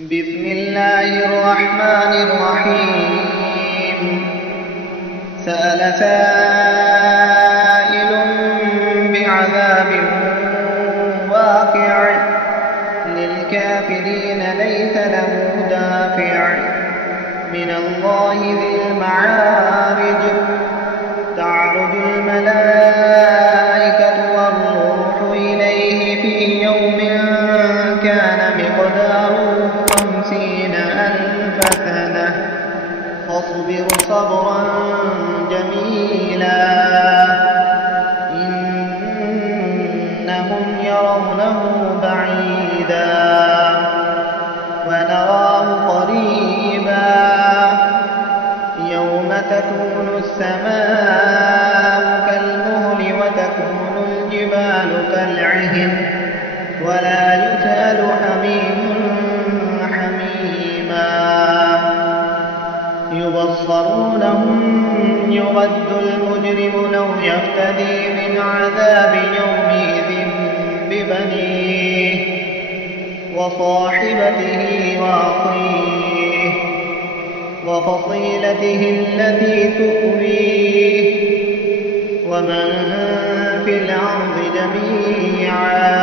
بسم الله الرحمن الرحيم. سأل سائل بعذاب واقع للكافرين ليس له دافع من الله ذي المعارج. تعرج الملائكة والروح إليه في يوم كان مقداره 50,000 سنة فاصبر صبرا جميلا إنهم يرونه بعيدا ونراه قريبا يوم تكون السماء كالمهل وتكون الجبال كالعهن ولا يسأل حميم حميما. يبصرونهم يود المجرم لو يفتدي من عذاب يومئذ ببنيه وصاحبته وأخيه وفصيلته التي تؤويه ومن في الأرض جميعا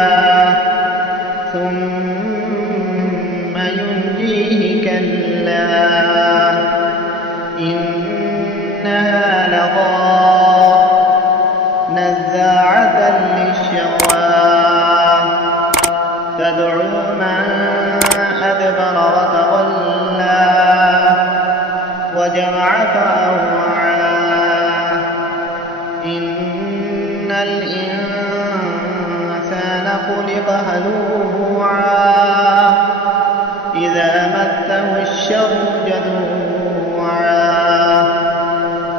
ثم ينجيه كلا إنها لظى نزاعة للشوى تدعو من أدبر وتولى وجمع فأوعى إن الإنسان خلق هلوعا إذا مسه الشر جزوعا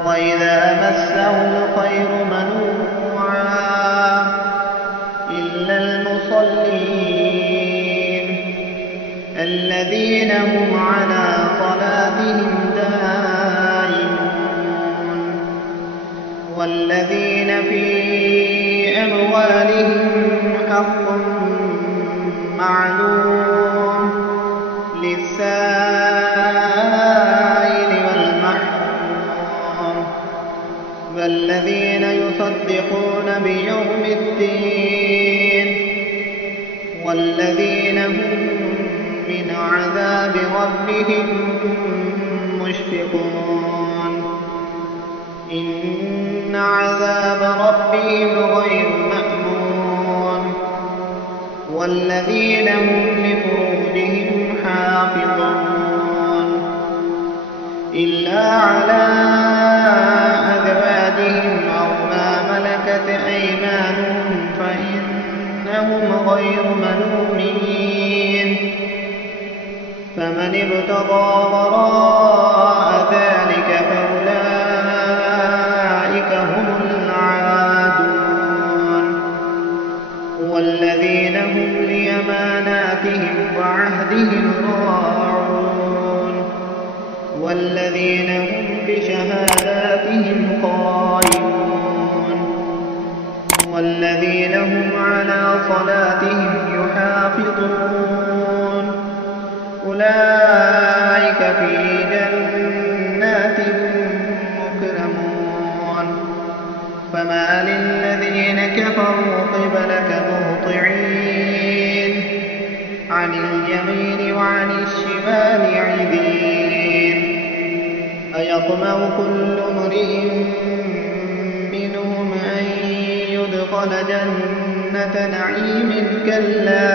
وإذا مسه الخير منوعا إلا المصلين الذين هم على صلاتهم دائمون والذين في أموالهم حق معلوم للسائل والمحروم والذين يصدقون بيوم الدين والذين هم من عذاب ربهم مشفقون إن عذاب ربهم غير مأمون والذين هم لفروجهم حافظون إلا على أزواجهم أو ما ملكت أيمانهم فإنهم غير ملومين فمن ابتغى وراء ذلك فأولئك هم العادون والذين هم لأماناتهم وعهدهم راعون والذين هم بشهاداتهم قائمون والذين هم على صلاتهم يحافظون أولئك في جنات مكرمون فما للذين كفروا قبلك مهطعين عن اليمين وعن الشمال عزين أيطمع كل امرئ منهم أن يدخل جنة نعيم كلا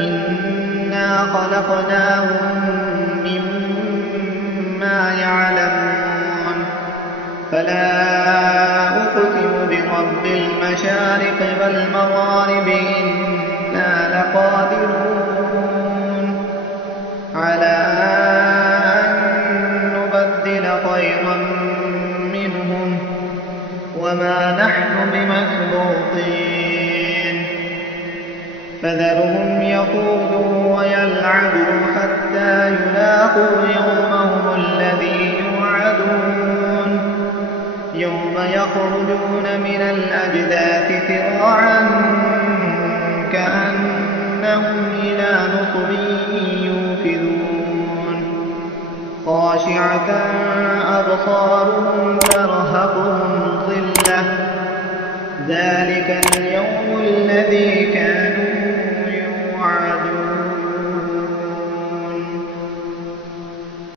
إنا خلقناهم مما يعلمون فلا أقسم برب المشارق والمغارب إنا لقادرون على أن نبدل خيرا منهم وما نحن بمسبوقين فذرهم يخوضوا ويلعبوا حتى يلاقوا يومهم الذي يوعدون يوم يخرجون من الأجداث سراعا كأنهم وإذا هم إلى نصب يوفذون خاشعة أبصارهم ترهقهم ذلة ذلك اليوم الذي